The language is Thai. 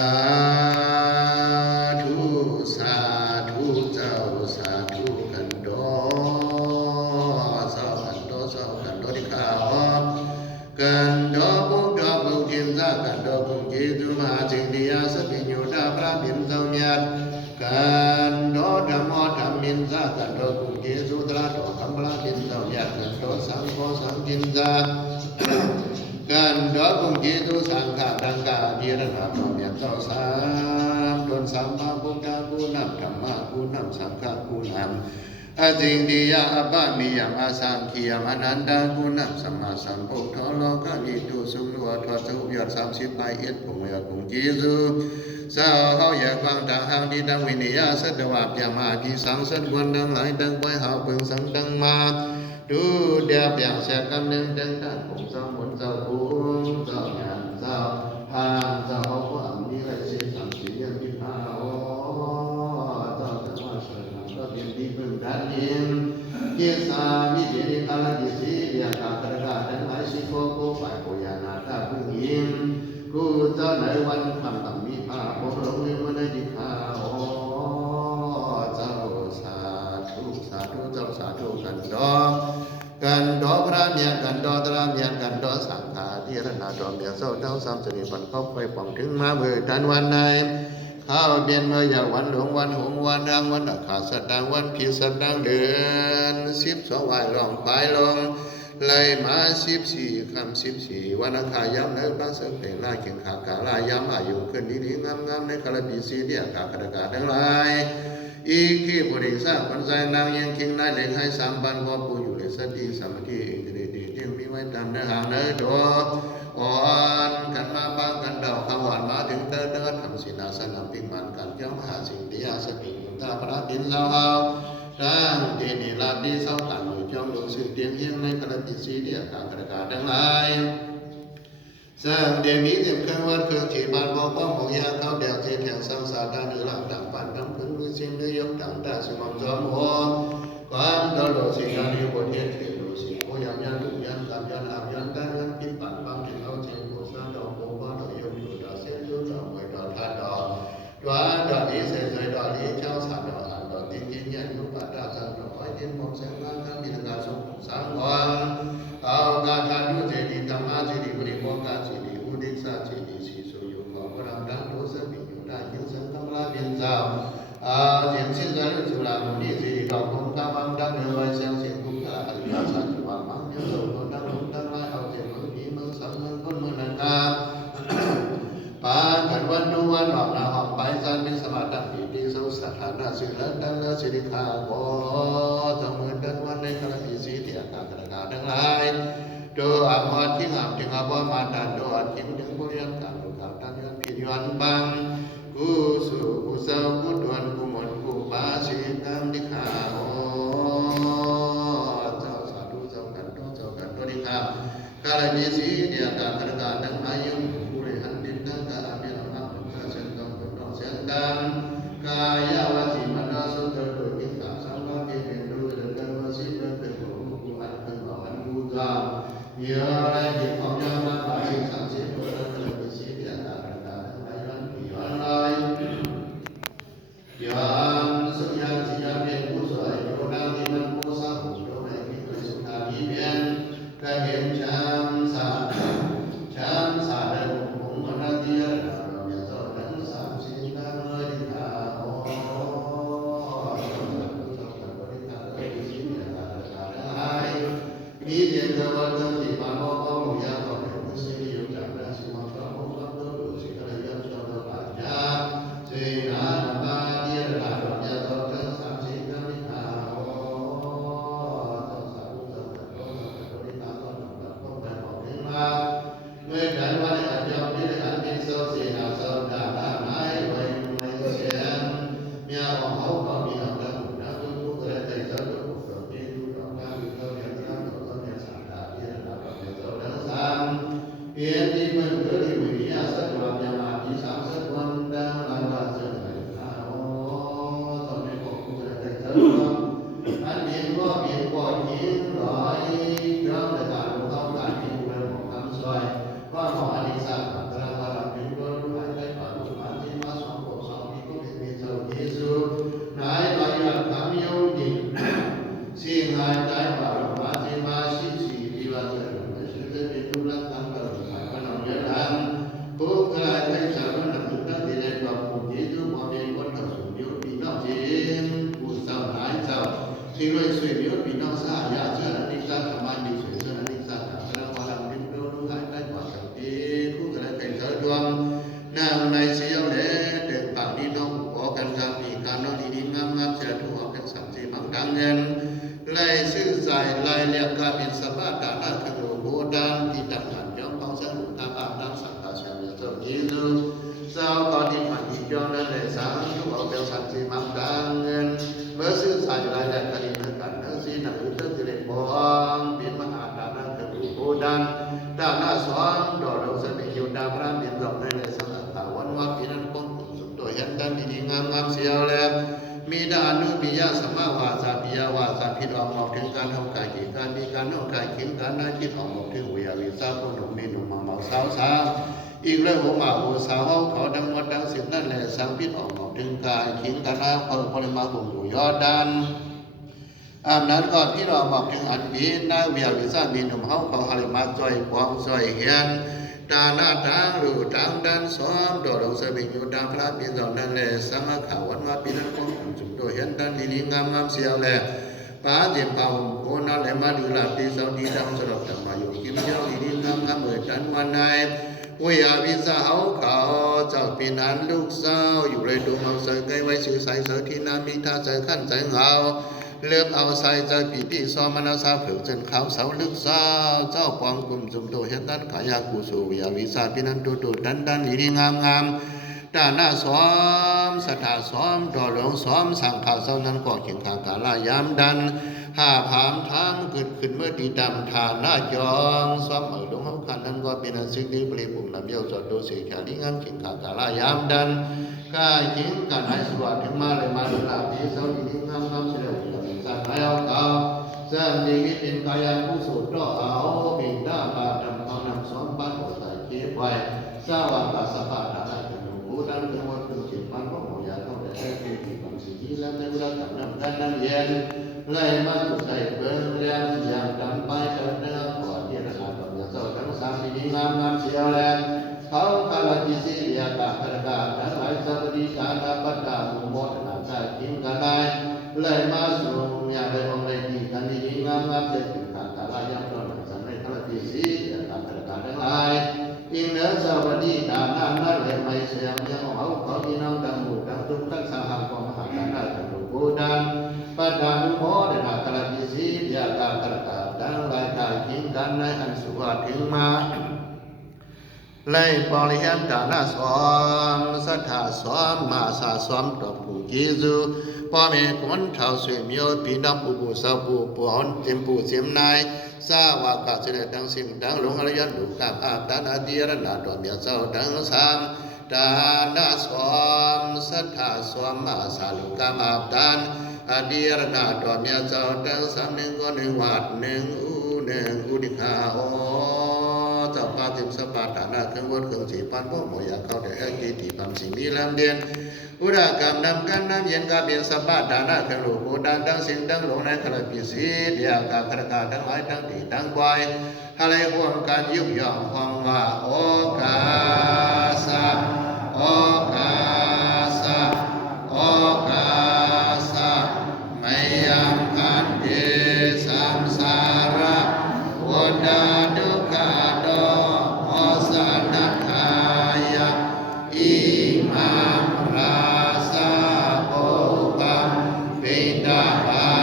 าธุสาธุเจ้าสาธุกันดอสากันดอสากันดอที่ข้ากันดอบุกดอบุกินซากันดอบุกิจุมาจิงดีอาสกิญโยดาพระบินเจ้าเมียดกันดอธรรมธรรมินซากันดอบุกิสุตระดอคัมพระบินเจ้าเมียดกันดอสังโฆสังกินซากันดอบุกิจุสังฆะดังกาดีระนาพระเมียดเจ้าสามดนสัมมาพุทธะกุณัมธรรมะกุณัมสังฆะกุณัมอาจิงดียาอัปปะมิยังอาสังคียมอนันตากุณัมสัมมาสัมพุทโธโลกะวิตุสุโลทวัสสุยอด30ไปเอ็ดผงเยกุงจีสุสาวเฮาอยากฟังทางทางที่ดังวินิยาสัตวะพยามาที่สังสัตวันดังหลายดังไว้เฮาเพิ่งสังดังมาดูเดียบอย่างแสกำเนิดดังด้านผงเจ้าหมดเจ้าภูมิเจ้าหยานเจ้าพานเจ้าเฮาความมีไรสิสังสียังพิพาโอเจ้าแต่ว่าสวยงามก็เป็นที่พึ่งด้านดินเยสามิเดริคาลกิสีเดียกากระกาดังหลายสิโกโกฝ่ายโกยานาตาพึ่งยิงกูเจ้าในวันคำต่ำมีพาโปรดเรื่องวันดีข้าโอเจ้าสาธุสาธุเจ้าสาธุกันดอพระเมียกันดอตระเมียกันดอสังฆาที่ระนาดอเมียเจ้าเจ้าสามสิริปันเข้าไปป่องถึงมาเบิดทันวันในข้าวเบียนเมื่อยาวันหลวงวันหงวันดังวันอักขาสดังวันพิสดังเดือน12วันร้องควายลงไล่มา14ค่ำ14วันอังคารยามในพระเสด็จเป็นลายเก่งขากาลายามอายุขึ้นดีๆงามๆในกาลปีสีเดียกากระกาดังหลายอีกที่บริษัทคนใจนางยังคิงได้เล็งให้3บันพอปูอยู่ในสติสมาธิดีๆยังมีไว้ตามในหางในดอกอ่อนกันมาบางกันเดาคำหวานมาถึงเดินทำศีลาสนามปิงมันกันย่อมหาสิ่งที่อาสปิงตาพระบินเจ้าเฮาดังเจนีลาดีเศร้ากันอยู่จ้องลงสื่อเตียงเฮียงในกระปิสีเดียกากระกาดังหลายสร้างเดมีเต็มเครื่องวัดเครื่องจีบานบอกป้องของยาเข้าเดียวเจแถวสังสารดานือหลังต่างปันน้ำพึ่งมือเสียงเดือยกต่างตาสมองจอมหัวความดอลโลสิกานิบทเทศเทโลสิโอยามยันทุกยันกับยันอาบยันได้ยันปิดปันบางถึงเอาเจงโกซาดอกโบว่าดอกยมอยู่ดอกเส้นยูดอกมวยดอกทานดอกดอกนี้เสยเสยดอกนี้เจ้าสาดดอกอันดอกตินยินยันยุปตาสันดอกอ้อยเทียนมองแสงงามทั้งมีทางการสมสังวรเอาการทานยุเจดีธรรมะเจดีบริโภคการเจดีอุดิสาเจดีสีสุยุของพระรามดังโลสปิอยู่ได้ยินสังฆราบินเจ้าเจียนสิ้นใจจุฬามุนีเจดีดอกคงกำลังดังเนื้อไว้เสียงเสียงคุ้มค่าอริยสัจว่ามังเยอะโลกดังลงดังไว้เอาเจมือมีมือสังมือคนมือนันกาปากันวันดูวันหลอกนาหอมไปสันเป็นสมาธิปีติสุสัทธานาสิเลดังเลสิริขาโกจงมือดังวันในกระปีสีเดียกากระกาดังหลายโดอามาที่งามที่งามว่ามาดันโดอันหินถึงบุรีกาลุกาตันยันพิญญันบังกุสุกุสาวกุดวนกุมลกุปาสิกังดิขาโอเจ้าสาธุเจ้ากันโตเจ้ากันโตดิขากาลปีสีเดียกากระกาดังอายุบุริหันดินดังกาอภิรัมภะพระเสด็จต้องต้องเสียงดังกายาวจิมนาสุตโตกิตาสังฆะเกเรดูเดินเดินวสิเดินเป็นผู้ผู้อันเป็นอันบูชาเยอะอะไรที่ของยามาปาสิสังสิโตเดินเป็นผู้สิเดียกากระกาดังอายุปีวันไรยังสุยันสิยาเป็นผู้สวยโยนาที่มันผู้สาวโยในที่เป็นสุขามีเพียนกระเห็นช้ำสาได้บุญมันนาทีเราอย่าจอดนั้นสามสิ่งนั้นเลยที่ข้าโอ้มีเดียงเทวันเจ้าที่มาพ่อพ่อหมู่ยาพ่อเด็กผู้สิ่งอยู่จากนั้นสิ่งมาพระองค์รับรู้สิ่งอะไรยันชอบปัญญาสิ่งนั้นมาเดียร์หลานอย่าจอดนั้นสามสิ่งนั้นที่ข้าโอ้เจ้าสาวเจ้าแต่ก็บริการต้อนรับพวกแต่ของเองมาเมื่อใดวันอาจจะมีการมีโซเชียลโซดาด้านไหนไว้ไม่เสียเมียของเขาก็มีอันดับนะทุกอะไรใจจะรู้ตัวที่รู้ดอกน้ำอยู่เท่าเดียวกันตัวเมียสามดาที่ระดับเดียวเท่านั้นสามเพียงที่มันเกิดอยู่ ดันดานาสวมดอดอกเสด็จอยู่ดาพระบินดอกในเลยสังฆาวันวัดปีนั้นป้องสุดตัวเห็นดันดีๆงามเสียวแล้วมีดานุปิยะสมาวาสาปิยวาสาพิดออกถึงการทำกายกิจการมีการน้องกายขิงการน่าคิดออกถึงวิยาวิสาพหนุ่มนี่หนุ่มมาเมาสาวอีกเรื่องหัวมาหัวสาวเขาดังวัดดังสิบนั่นแหละสังพิษออกถึงกายขิงการน่าพลมาบุญอยู่ยอดดันอาบนั้นก็พี่เราบอกถึงอันบีนาวิยาวิสามีหนุ่มเขาหาริมาจ่อยปองจ่อยเฮียนตาหน้าทางหรือทางดันซ้อมโดดลงเสบิงอยู่ดังพระบินดอกนั่นแหละสังฆาวันว่าปีนั้นคงจุดโดเห็นดันดีๆงามเสียวแหละป้าเดียมเผาโคนั่นแหละมาดูลาตีเสาดีดังสลบแต่มาอยู่กินเยอะดีๆงามเหมือนดันวันไหนวิยาวิสาเขาเจ้าปีนั้นลูกสาวอยู่เลยดูเอาใส่ใกล้ไว้ชื่อใส่เสือที่น้ำมีท่าใจขั้นใจเงาเลือกเอาใส่ใจปีที่ซ้อมมนาซาเผือกจนขาวเสาลึกสาวเจ้าปองกุมจุมโตเห็นดันขายากูสูวิยาวิสาปีนั้นดูดันดีๆงามด้านหน้าซ้อมสถาซ้อมดอหลวงซ้อมสั่งข่าวเศร้านั้นก็เขียงขากาลายามดันห้าผามทางเกิดขึ้นเมื่อตีดำทาหน้าจองซ้อมหลวงเขาขันนั้นก็เป็นสิ่งที่บริบูรณ์ลำเยี่ยวจอดดูเสียขาลิงามเขียงขากาลายามดันกายเขียงกันให้สวัสดิ์ถึงมาเลยมาดูลาภีเศร้าดีงามเฉลิมเป็นสัตว์แล้วเก่าเสื่อมดีวิเป็นกายผู้สูดก็เอาบินด้าบาดำเอานำซ้อมบ้านหัวใจเก็บไว้สวัสดิ์สภาพฐานะผู้ดันเทวดาจิตมันก็หอยาเข้าแต่ที่ที่บางสิ่งที่แล้วในเวลากับน้ำกันน้ำเย็นไล่มาจุดใจเบิ่งเรียนอย่างดำไปเดินเนื้อก่อนที่ระนาดอกเจ้าทั้งสามดีงามเสียวแลเขาคาลจิสีเรียกาคารกาทั้งหลายสวัสดิการนับบัดดามุโมทนาใจกินกันได้ไล่มาสู่อย่างไรองค์ใดดีกันดีงามเจ็ดถึงการตาลายังตอนสันในคาลจิสีเรียกาคารกาทั้งหลายอินเนอสวัสดีดานานั่นเลยไม่เสียงยังเขาพี่น้องดังบุตรดังทุกท่านสหกองมหาการได้ดังบุตรบูดันปัจจานุโมทนากรณิสียากาคารกาดังรายกายกินกันในอันสุวัสถึงมาไล่ปริยันตานาสวมสัทธาสวมมาสาสวมตบผู้กิจูพ่อแม่คนเท่าสวยมีพี่น้องผู้สาวผู้ปอนเต็มผู้เสียมนายสาวกาเสด็จดังสิ่งดังหลงอริยดุกาอาตานาดีรนาดวเมียเจ้าดังสามดานาสวมสัทธาสวมมาสาลุกามาดานอดีรนาดวเมียเจ้าดังสามหนึ่งก็หนึ่งวัดหนึ่งอุดิกาโอเจ้าปาติมสปาฐานะเครื่องวัดเครื่องสีปันพวกหมอยาเข้าแต่ให้กิติปัมสิ่งนี้ลำเดียนอุดากรรมนำกันน้ำเย็นกาเบียนสปาฐานะเครื่องหลวงโบดันดังสิ่งดังหลงในขลังปิสีเดียกาครกาทั้งหลายทั้งตีทั้งไวอะไรห่วงการยุบย่องห้องว่าโอกาสะโอกาสะโอกาสะไม่ยังคันเดสัมสาระวดาดุกาโดโอสานัทายะอิมังราสาโอปัมปิดาบา